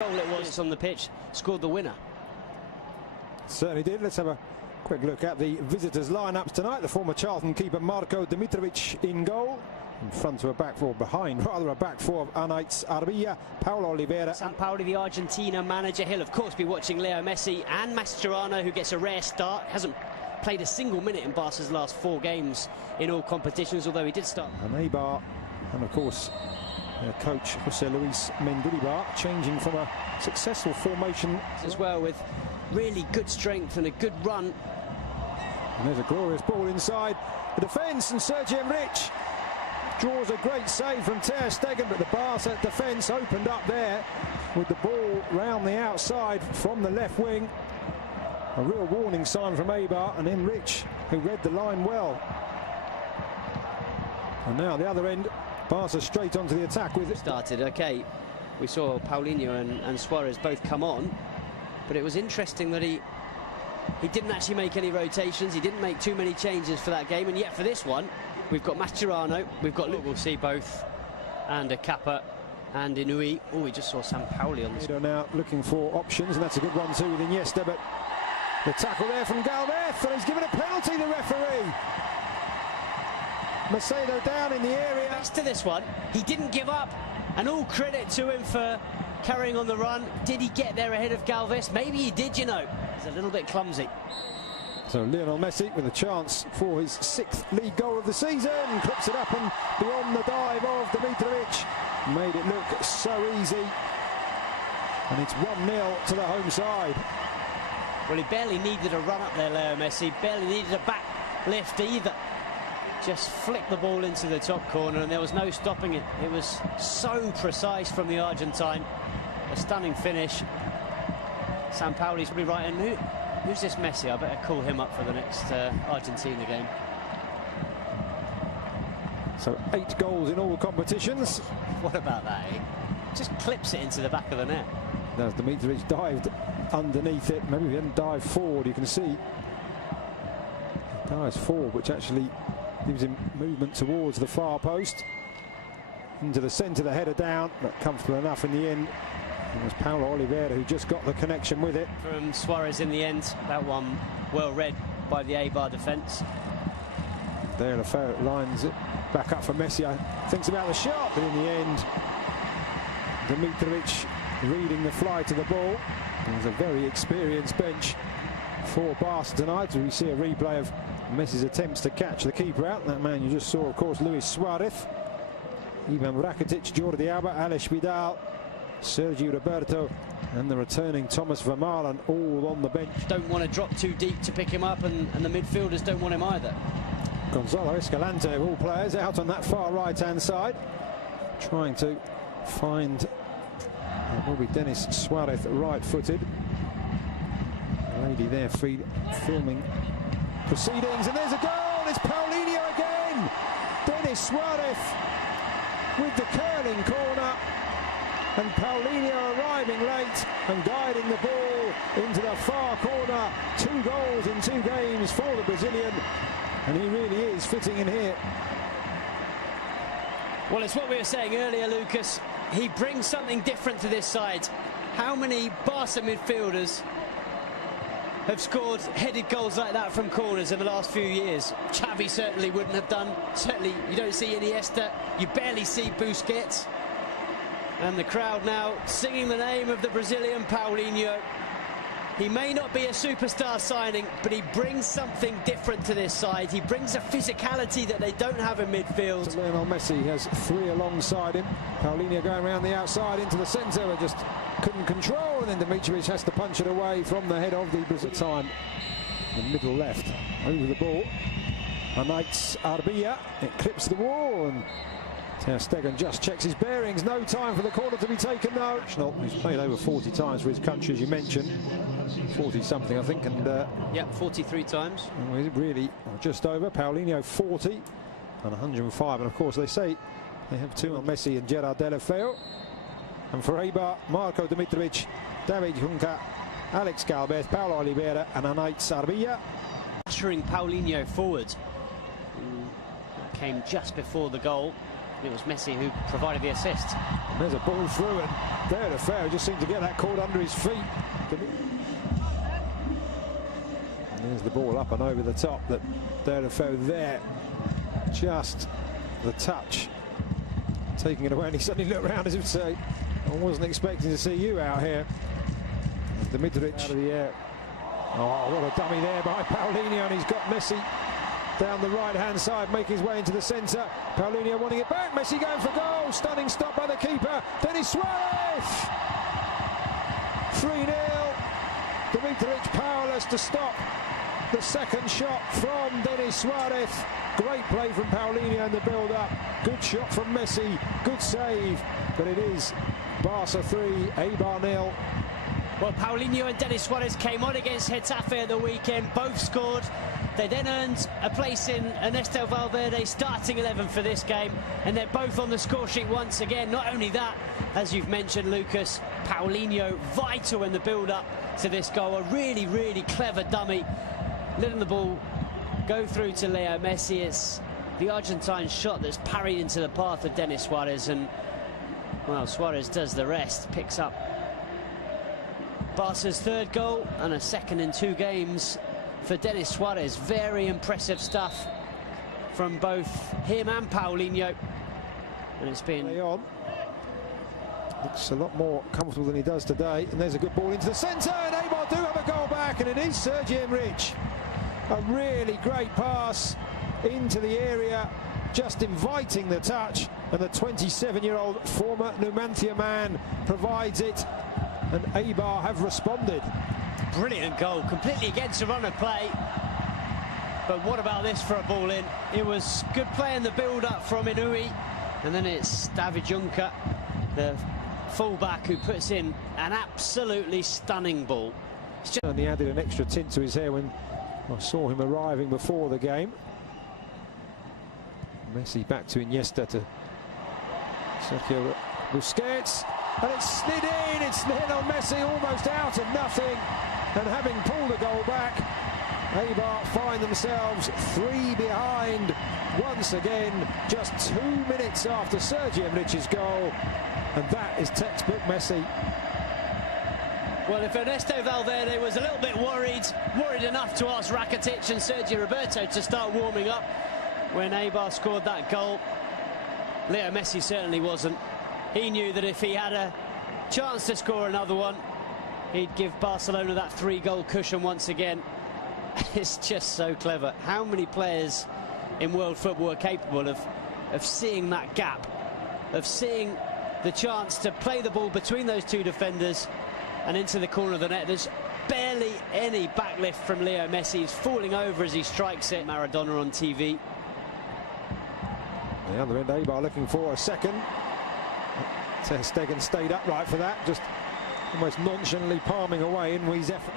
Goal it was on the pitch, scored the winner. Certainly did. Let's have a quick look at the visitors' lineups tonight. The former Charlton keeper Marko Dimitrovic in goal. In front of a back four, behind rather a back four of Anaits Arbilla, Paulo Oliveira. Sampaoli, the Argentina manager, he'll of course be watching Leo Messi and Mascherano, who gets a rare start. Hasn't played a single minute in Barca's last 4 games in all competitions, although he did start. And Eibar, and of course their coach Jose Luis Mendilibar, changing from a successful formation as well, with really good strength and a good run. And there's a glorious ball inside the defence, and Sergi Enrich draws a great save from Ter Stegen, but the Barca defence opened up there with the ball round the outside from the left wing. A real warning sign from Eibar, and Enrich, who read the line well. And now the other end, Barca straight onto the attack with it. Started, okay, we saw Paulinho and Suarez both come on, but it was interesting that he didn't actually make any rotations, he didn't make too many changes for that game, and yet for this one, we've got Mascherano, we've got Luke, we'll see both, and Kappa and Inui. Oh, we just saw Sampaoli on this. Now looking for options, and that's a good one too with Iniesta, but the tackle there from Galvez, and he's given a penalty, the referee. Macedo down in the area. Next to this one, he didn't give up, and all credit to him for carrying on the run. Did he get there ahead of Galvez? Maybe he did, you know. He's a little bit clumsy. So Lionel Messi with a chance for his 6th league goal of the season, clips it up and beyond the dive of Dimitrovic, made it look so easy, and it's 1-0 to the home side. Well, he barely needed a run up there, Leo Messi, barely needed a back lift either. Just flicked the ball into the top corner and there was no stopping it. It was so precise from the Argentine. A stunning finish. Sampaoli's probably right, and who's this Messi? I better call him up for the next Argentina game. So 8 goals in all competitions. What about that, eh? Just clips it into the back of the net. As Dimitrovic dived underneath it, maybe he didn't dive forward, you can see. He dives forward, which actually gives him movement towards the far post. Into the centre, the header down, but comfortable enough in the end. It was Paulo Oliveira who just got the connection with it. From Suarez in the end, that one well read by the Eibar defence. There the ferret lines it back up for Messi. Thinks about the shot, but in the end, Dimitrovic reading the fly to the ball. There's a very experienced bench for Barca tonight. We see a replay of Messi's attempts to catch the keeper out. That man you just saw, of course, Luis Suarez, Ivan Rakitic, Jordi Alba, Alex Vidal, Sergio Roberto, and the returning Thomas Vermaelen, all on the bench. Don't want to drop too deep to pick him up, and the midfielders don't want him either. Gonzalo Escalante, of all players, out on that far right-hand side, trying to find will be Denis Suarez, right-footed. The lady there filming proceedings, and there's a goal. It's Paulinho again. Denis Suarez with the curling corner, and Paulinho arriving late and guiding the ball into the far corner. 2 goals in 2 games for the Brazilian, and he really is fitting in here. Well, it's what we were saying earlier, Lucas. He brings something different to this side. How many Barca midfielders have scored headed goals like that from corners in the last few years? Xavi certainly wouldn't have done. Certainly you don't see Iniesta. You barely see Busquets. And the crowd now singing the name of the Brazilian Paulinho. He may not be a superstar signing, but he brings something different to this side. He brings a physicality that they don't have in midfield. So Lionel Messi has 3 alongside him. Paulinho going around the outside into the centre, but just couldn't control, and then Dimitrovic has to punch it away from the head of the Brazil time. The middle left, over the ball. Anaits Arbilla, it clips the wall, and Ter Stegen just checks his bearings. No time for the corner to be taken though. He's played over 40 times for his country, as you mentioned. 40-something, I think, and yeah, 43 times. Really, just over. Paulinho 40 and 105, and of course they say they have 2 on Messi and Gerard Deulofeu. And for Eibar, Marko Dimitrovic, David Junca, Alex Galvez, Paulo Oliveira, and Anaits Arbilla. Ushering Paulinho forward. That came just before the goal. It was Messi who provided the assist. And there's a ball through, and there the fair just seemed to get that caught under his feet. And there's the ball up and over the top that Deulofeu there. Just the touch. Taking it away, and he suddenly looked around as if to say, I wasn't expecting to see you out here. Dimitric out of the air. Oh, what a dummy there by Paulinho, and he's got Messi down the right-hand side, making his way into the centre. Paulinho wanting it back. Messi going for goal. Stunning stop by the keeper. Denis Suarez. 3-0. Dimitric powerless to stop the second shot from Denis Suarez. Great play from Paulinho in the build-up. Good shot from Messi. Good save. But it is Barca 3, Eibar 0. Well, Paulinho and Denis Suarez came on against Getafe at the weekend. Both scored. They then earned a place in Ernesto Valverde's starting 11 for this game. And they're both on the score sheet once again. Not only that, as you've mentioned, Lucas, Paulinho vital in the build-up to this goal. A really, really clever dummy. Letting the ball go through to Leo Messi. It's the Argentine shot that's parried into the path of Denis Suarez. And, well, Suarez does the rest. Picks up Barca's third goal and a second in 2 games for Denis Suarez. Very impressive stuff from both him and Paulinho. And it's been... Looks a lot more comfortable than he does today. And there's a good ball into the centre, and Eibar do have a goal back, and it is Sergi Enrich. A really great pass into the area, just inviting the touch, and the 27-year-old former Numancia man provides it, and Eibar have responded. Brilliant goal, completely against the run of play. But what about this for a ball in? It was good play in the build-up from Inui, and then it's David Juncker, the fullback, who puts in an absolutely stunning ball. And he added an extra tint to his hair when I saw him arriving before the game. Messi back to Iniesta, to Sergio Busquets, and it's slid in. It's Lionel Messi almost out of nothing, and having pulled the goal back, Eibar find themselves 3 behind once again, just 2 minutes after Sergi Enrich's goal, and that is textbook Messi. Well, if Ernesto Valverde was a little bit worried enough to ask Rakitic and Sergio Roberto to start warming up when Eibar scored that goal, Leo Messi certainly wasn't. He knew that if he had a chance to score another one, he'd give Barcelona that 3-goal cushion once again. It's just so clever. How many players in world football are capable of seeing that gap, of seeing the chance to play the ball between those 2 defenders and into the corner of the net? There's barely any backlift from Leo Messi. He's falling over as he strikes it. Maradona on TV. The other end, Eibar looking for a second. Ter Stegen stayed upright for that, just almost nonchalantly palming away Inui's effort.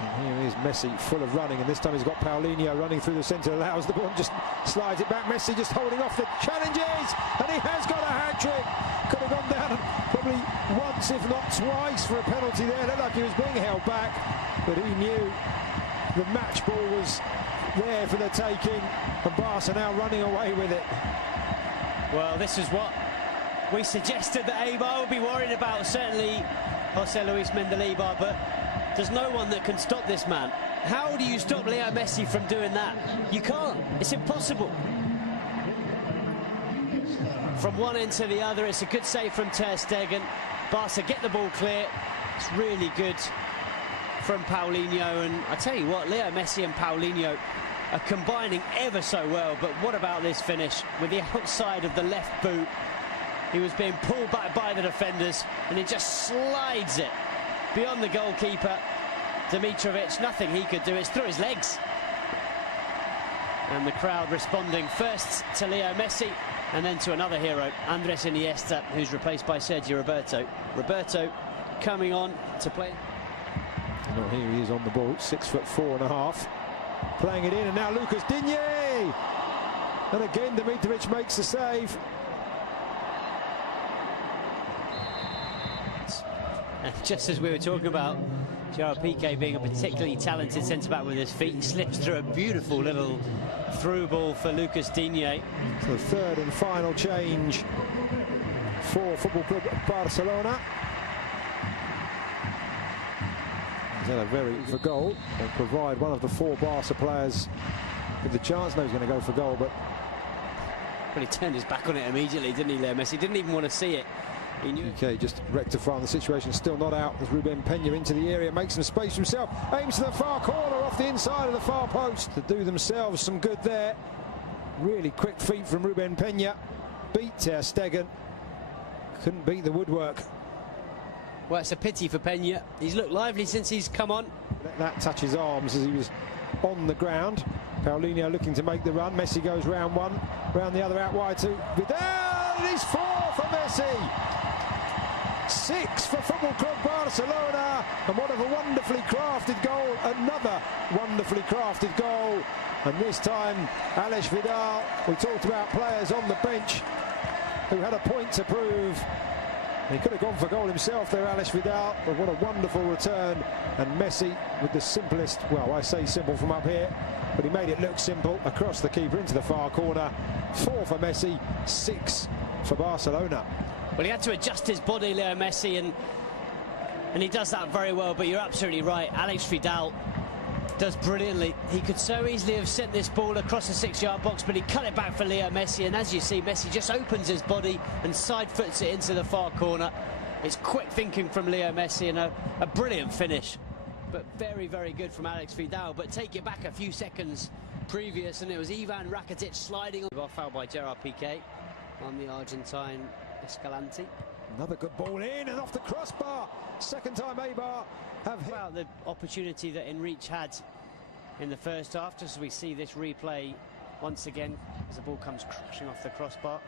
And here is Messi, full of running, and this time he's got Paulinho running through the centre, allows the ball, just slides it back. Messi just holding off the challenges, and he has got a hat-trick. Could have gone down probably once, if not twice, for a penalty there. It looked like he was being held back, but he knew the match ball was there for the taking, and Barca now running away with it. Well, this is what we suggested that Eibar would be worried about, certainly Jose Luis Mendilibar, but there's no one that can stop this man. How do you stop Leo Messi from doing that? You can't. It's impossible. From one end to the other, it's a good save from Ter Stegen. Barca get the ball clear. It's really good from Paulinho, and I tell you what, Leo Messi and Paulinho are combining ever so well. But what about this finish with the outside of the left boot? He was being pulled back by the defenders, and he just slides it beyond the goalkeeper, Dimitrovic. Nothing he could do. It's through his legs. And the crowd responding first to Leo Messi, and then to another hero, Andres Iniesta, who's replaced by Sergio Roberto. Roberto coming on to play. Well, here he is on the ball, 6'4.5", playing it in, and now Lucas Digne, and again Dimitrovic makes the save. Just as we were talking about Gerard Piqué, being a particularly talented centre-back with his feet, slips through a beautiful little through ball for Lucas Digne. So the third and final change for Football Club Barcelona. He's had a very for goal, or provide one of the four Barca players with the chance. No, he's going to go for goal, but well, he turned his back on it immediately, didn't he, Leo Messi? He didn't even want to see it. He knew. Okay, just rectifying the situation, still not out as Ruben Peña into the area, makes some space for himself, aims to the far corner off the inside of the far post to do themselves some good there. Really quick feet from Ruben Peña, beat Ter Stegen, couldn't beat the woodwork. Well, it's a pity for Peña. He's looked lively since he's come on. Let that touch his arms as he was on the ground. Paulinho looking to make the run. Messi goes round one, round the other, out wide to Vidal. It is 4 for Messi. 6 for Football Club Barcelona, and what a wonderfully crafted goal, another wonderfully crafted goal, and this time Alex Vidal. We talked about players on the bench who had a point to prove. He could have gone for goal himself there, Alex Vidal, but what a wonderful return, and Messi with the simplest, well, I say simple from up here, but he made it look simple, across the keeper into the far corner. 4 for Messi, 6 for Barcelona. Well, he had to adjust his body, Leo Messi, and he does that very well, but you're absolutely right. Alex Vidal does brilliantly. He could so easily have sent this ball across the 6-yard box, but he cut it back for Leo Messi, and as you see, Messi just opens his body and side foots it into the far corner. It's quick thinking from Leo Messi, and a brilliant finish, but very, very good from Alex Vidal. But take it back a few seconds previous, and it was Ivan Rakitic sliding on. Foul by Gerard Piqué on the Argentine Escalante. Another good ball in and off the crossbar. Second time Eibar have hit. About the opportunity that Enrique had in the first half, just as we see this replay once again as the ball comes crashing off the crossbar.